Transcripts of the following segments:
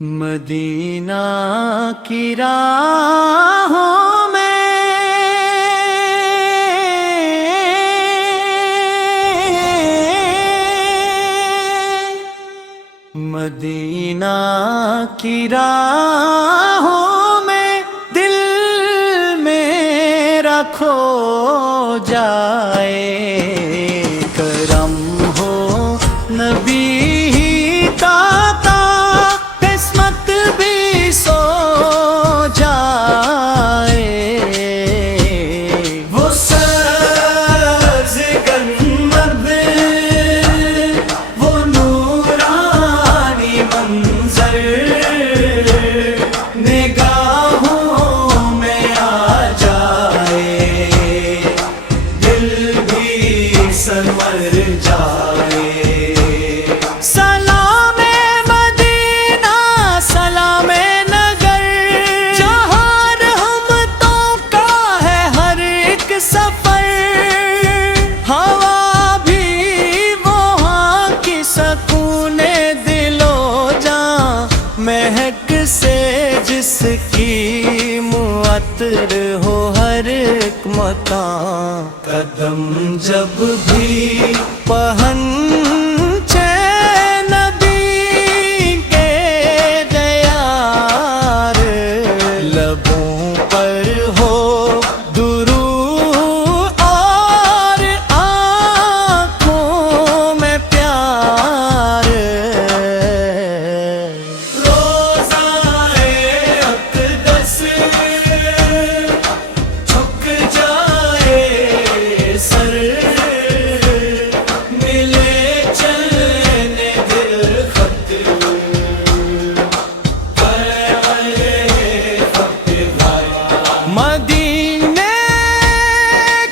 مدینہ کی راہوں میں مدینہ کی راہوں میں دل میرا کھو جائے، کرم ہو نبی سلام مدینہ سلام نگر، جہاں رحمتوں کا ہے ہر ایک سفر، ہوا بھی وہاں کی سکون دل و جاں، مہک سے جس کی معطر ہو ہر ایک مکان، قدم جب بھی پہنچے نبی کے دیار، لبوں پر ہو درود اور آنکھوں میں پیار، روضہ اقدس جھک جائے سر، مدینے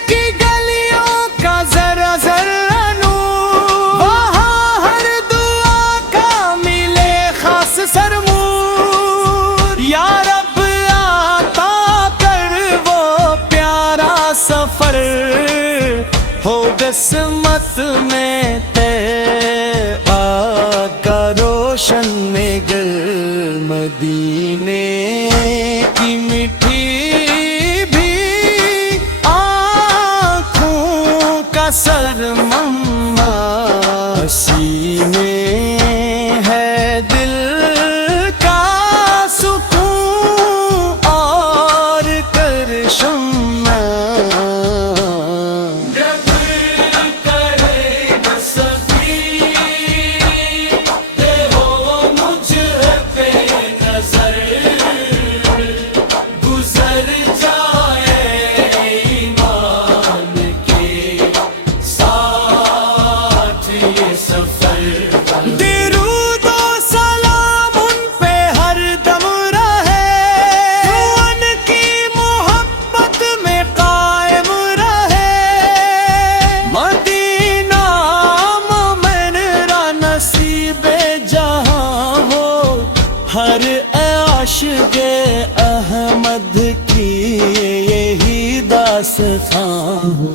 کی گلیوں کا ذرا ذرا نور، وہاں ہر دعا کا ملے خاص سرمور، یا رب عطا کر وہ پیارا سفر، ہو قسمت میں تے آقا روشن نگر، مدینے کی میٹھی سرمما سینے ہے دل کا سکون اور کرشمہ، جب کرے بستی ہو مجھ پہ نظر، گزر جائے ایمان کے درود و سلام ان پہ ہر دم رہے، ان کی محبت میں قائم رہے، مدینہ مومن را نصیب جہاں ہو، ہر عاشق احمد کی یہی داستان ہو۔